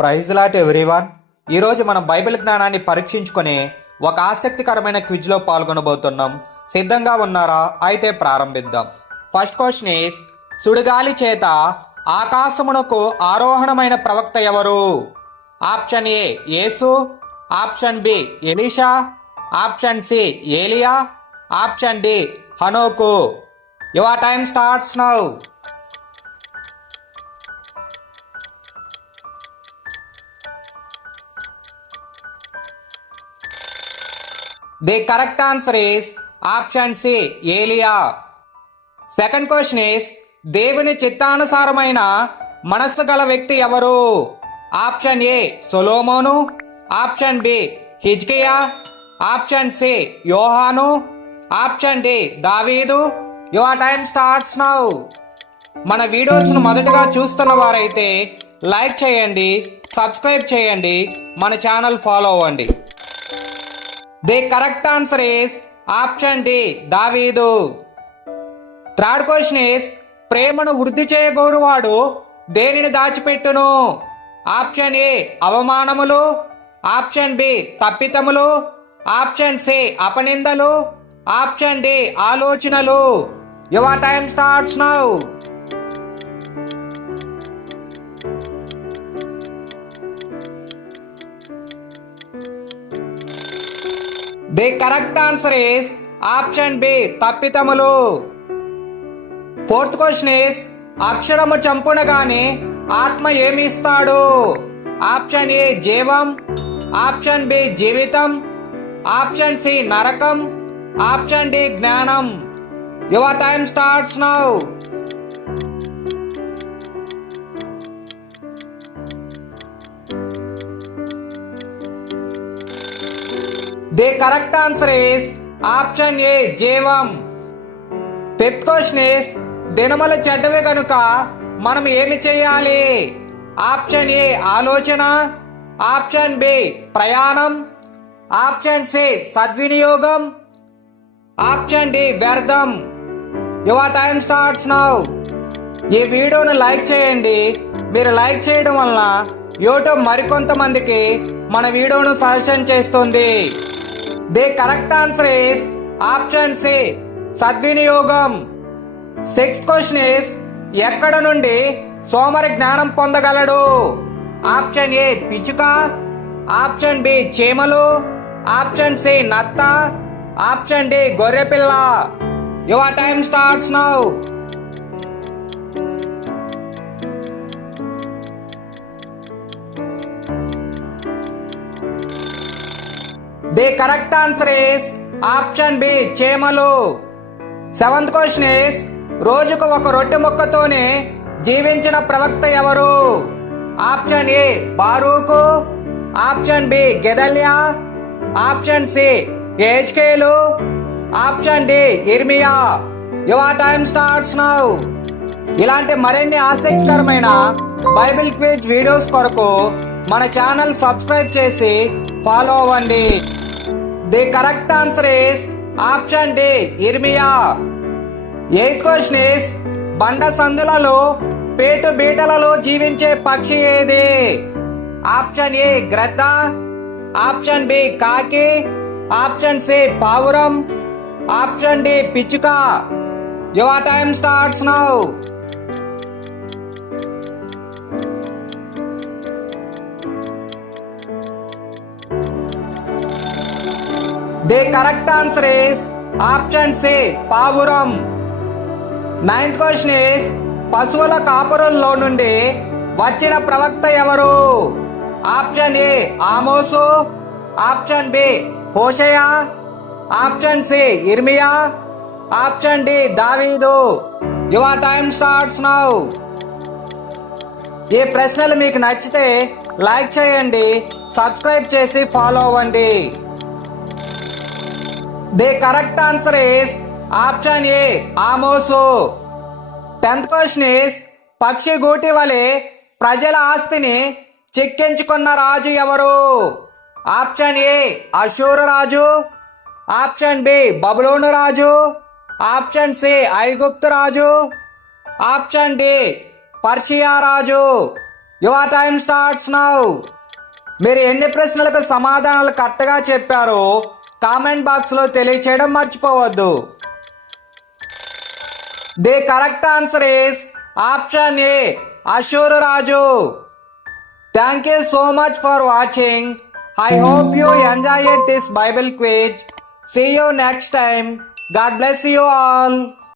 Praise lot everyone. ఈరోజు మనం Bible జ్ఞానాన్ని పరీక్షించుకునే ఒక ఆసక్తికరమైన క్విజ్లో పాల్గొనబోతున్నాం. సిద్ధంగా ఉన్నారా? అయితే ప్రారంభిద్దాం. ఫస్ట్ క్వశ్చన్ ఈస్, సుడిగాలి చేత ఆకాశమునకు ఆరోహణమైన ప్రవక్త ఎవరు? ఆప్షన్ ఏ యేసు, ఆప్షన్ బి ఎలీషా, ఆప్షన్ సి ఏలియా, ఆప్షన్ డి హనోకు. Your time starts now. The correct answer is option C, ఏలియా. సెకండ్ క్వశ్చన్ is, దేవుని చిత్తానుసారమైన మనస్సు గల వ్యక్తి ఎవరు? ఆప్షన్ ఏ సొలొమోను, ఆప్షన్ బి హిజ్కియా, ఆప్షన్ సి యోహాను, ఆప్షన్ డి దావీదు. Your time starts now. మన వీడియోస్ను మొదటగా చూస్తున్న వారైతే లైక్ చేయండి, సబ్స్క్రైబ్ చేయండి, మన ఛానల్ ఫాలో అవ్వండి. The correct answer is option D దావీదు. థర్డ్ క్వశ్చన్ ఈస్, ప్రేమను వృద్ధి చేయగోరువాడు దేనిని దాచిపెట్టును? ఆప్షన్ ఏ అవమానములు, ఆప్షన్ బి తప్పితములు, ఆప్షన్ సి అపనిందలు, ఆప్షన్ డి ఆలోచనలు. Your time starts now. The correct answer is option B తప్పితములు. ఫోర్త్ క్వశ్చన్ ఈస్, అక్షరము చంపునగానే ఆత్మ ఏమి ఇస్తాడు? ఆప్షన్ ఏ జీవం, ఆప్షన్ బి జీవితం, ఆప్షన్ సి నరకం, ఆప్షన్ డి జ్ఞానం. Your time starts now. The correct answer is option A జీవం. ఫిఫ్త్ క్వశ్చన్ ఈస్, దినములు చెడ్డవి కనుక మనం ఏమి చేయాలి? ఆప్షన్ ఏ ఆలోచన, ఆప్షన్ బి ప్రయాణం, ఆప్షన్ సి సద్వినియోగం, ఆప్షన్ డి వ్యర్థం. Your time starts now. ఈ వీడియోను లైక్ చేయండి. మీరు లైక్ చేయడం వలన యూట్యూబ్ మరికొంతమందికి మన వీడియోను సజెషన్ చేస్తుంది. The correct answer is option C సద్వినియోగం. సిక్స్త్ క్వశ్చన్ ఈస్, ఎక్కడ నుండి సోమరి జ్ఞానం పొందగలడు? ఆప్షన్ ఏ పిచ్చుక, ఆప్షన్ బి చీమలు, ఆప్షన్ సి నత్త, ఆప్షన్ డి గొర్రెపిల్ల. Your time starts now. The correct answer is option B చీమలు. సెవెంత్ క్వశ్చన్ ఈస్, రోజుకు ఒక రొట్టె ముక్కతోనే జీవించిన ప్రవక్త ఎవరు? ఆప్షన్ ఏ బారూకు, ఆప్షన్ బి గెదల్యా, ఆప్షన్ సి హెజ్కేలు, ఆప్షన్ డి ఇర్మియా. Your time starts now. ఇలాంటి మరిన్ని ఆసక్తికరమైన బైబిల్ క్విజ్ వీడియోస్ కొరకు మన ఛానల్ సబ్స్క్రైబ్ చేసి ఫాలో అవ్వండి. The correct answer is option D ఇర్మియా. ఎయిత్ క్వశ్చన్ ఈస్, బండ సందులలో పేటు బీటలలో జీవించే పక్షి ఏది? ఆప్షన్ ఏ గ్రద్ద, ఆప్షన్ బి కాకి, ఆప్షన్ సి పావురం, ఆప్షన్ డి పిచ్చుక. Your time starts now. The correct answer is option C పావురం. నైన్త్ క్వశ్చన్ ఈస్, పశువుల కాపురంలో నుండి వచ్చిన ప్రవక్త ఎవరు? ఆప్షన్ ఏ ఆమోసు, ఆప్షన్ బి హోషేయ, ఆప్షన్ సి ఇర్మియా, ఆప్షన్ డి దావీదు. Your time starts now. ఈ ప్రశ్నలు మీకు నచ్చితే లైక్ చేయండి, సబ్స్క్రైబ్ చేసి ఫాలో అవ్వండి. The correct answer is option A ఆమోసు. 10th క్వశ్చన్ ఈస్, పక్షి గూటి వలె ప్రజల ఆస్తిని చిక్కించుకున్న రాజు ఎవరు? ఆప్షన్ ఏ అషూరు రాజు, ఆప్షన్ బి బబులోను రాజు, ఆప్షన్ సి ఐగుప్తు రాజు, ఆప్షన్ డి పర్షియా రాజు. Your time starts now. మీరు ఎన్ని ప్రశ్నలకు సమాధానాలు కరెక్ట్గా చెప్పారో కామెంట్ బాక్స్లో తెలియచేయడం మర్చిపోవద్దు. The correct answer is option A, అశూర్ రాజు. Thank you so much for watching. I hope you enjoyed this Bible quiz. See you next time. God bless you all.